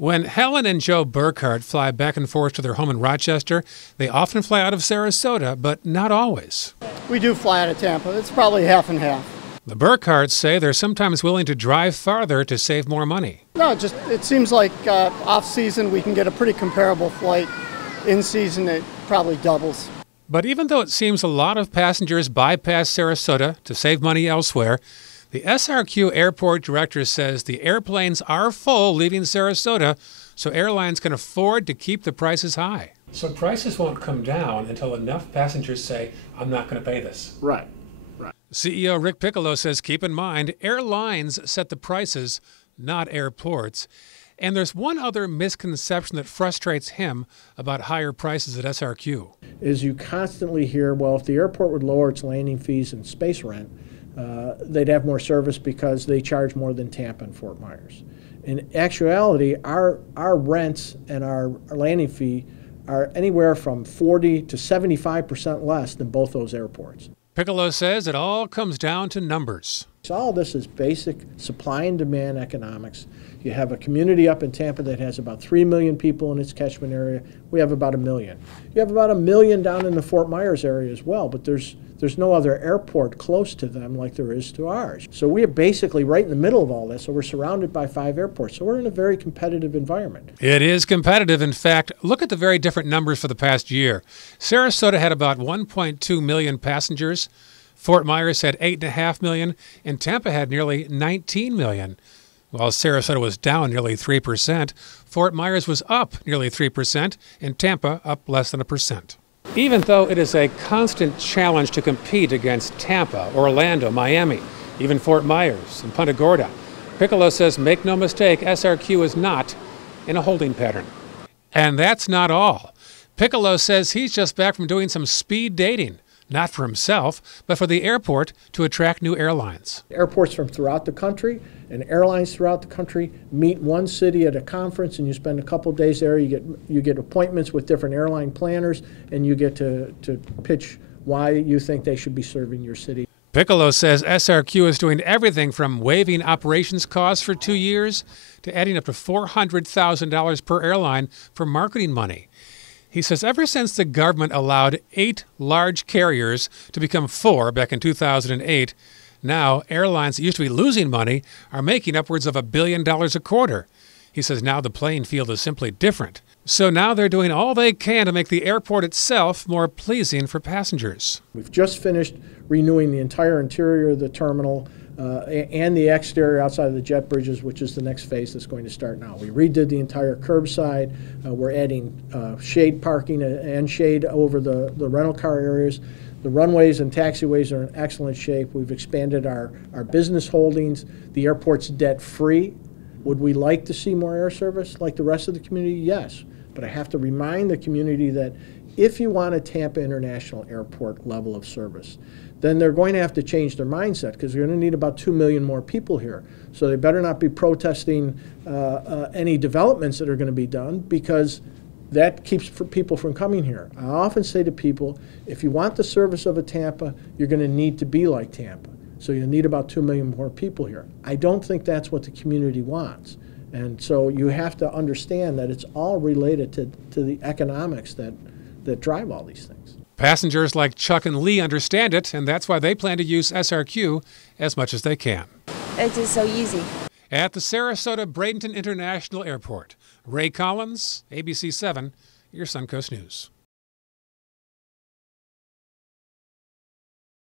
When Helen and Joe Burkhart fly back and forth to their home in Rochester, they often fly out of Sarasota, but not always. We do fly out of Tampa. It's probably half and half. The Burkharts say they're sometimes willing to drive farther to save more money. No, just it seems like off-season we can get a pretty comparable flight. In season, it probably doubles. But even though it seems a lot of passengers bypass Sarasota to save money elsewhere, the SRQ Airport director says the airplanes are full leaving Sarasota, so airlines can afford to keep the prices high. So prices won't come down until enough passengers say, I'm not going to pay this. Right. CEO Rick Piccolo says, keep in mind, airlines set the prices, not airports. And there's one other misconception that frustrates him about higher prices at SRQ. Is you constantly hear, well, if the airport would lower its landing fees and space rent, they'd have more service because they charge more than Tampa and Fort Myers. In actuality, our rents and our landing fee are anywhere from 40 to 75% less than both those airports. Piccolo says it all comes down to numbers. So all this is basic supply and demand economics. You have a community up in Tampa that has about 3 million people in its catchment area. We have about 1 million. You have about 1 million down in the Fort Myers area as well, but there's no other airport close to them like there is to ours. So we are basically right in the middle of all this, so we're surrounded by 5 airports. So we're in a very competitive environment. It is competitive. In fact, look at the very different numbers for the past year. Sarasota had about 1.2 million passengers. Fort Myers had 8.5 million, and Tampa had nearly 19 million. While Sarasota was down nearly 3%, Fort Myers was up nearly 3%, and Tampa up less than 1%. Even though it is a constant challenge to compete against Tampa, Orlando, Miami, even Fort Myers and Punta Gorda, Piccolo says, make no mistake, SRQ is not in a holding pattern. And that's not all. Piccolo says he's just back from doing some speed dating, not for himself, but for the airport to attract new airlines. Airports from throughout the country and airlines throughout the country meet one city at a conference, and you spend a couple days there. You get appointments with different airline planners, and you get to pitch why you think they should be serving your city. Piccolo says SRQ is doing everything from waiving operations costs for 2 years to adding up to $400,000 per airline for marketing money. He says ever since the government allowed 8 large carriers to become 4 back in 2008, now airlines that used to be losing money are making upwards of $1 billion a quarter. He says now the playing field is simply different. So now they're doing all they can to make the airport itself more pleasing for passengers. We've just finished renewing the entire interior of the terminal and the exterior outside of the jet bridges, which is the next phase that's going to start now. We redid the entire curbside. We're adding shade parking and shade over the rental car areas. The runways and taxiways are in excellent shape. We've expanded our business holdings. The airport's debt-free. Would we like to see more air service like the rest of the community? Yes. But I have to remind the community that if you want a Tampa International Airport level of service, then they're going to have to change their mindset because they're going to need about 2 million more people here. So they better not be protesting any developments that are going to be done, because that keeps people from coming here. I often say to people, if you want the service of a Tampa, you're going to need to be like Tampa. So you need about 2 million more people here. I don't think that's what the community wants. And so you have to understand that it's all related to the economics that drive all these things. Passengers like Chuck and Lee understand it, and that's why they plan to use SRQ as much as they can. It's just so easy. At the Sarasota Bradenton International Airport, Ray Collins, ABC 7, your Suncoast News.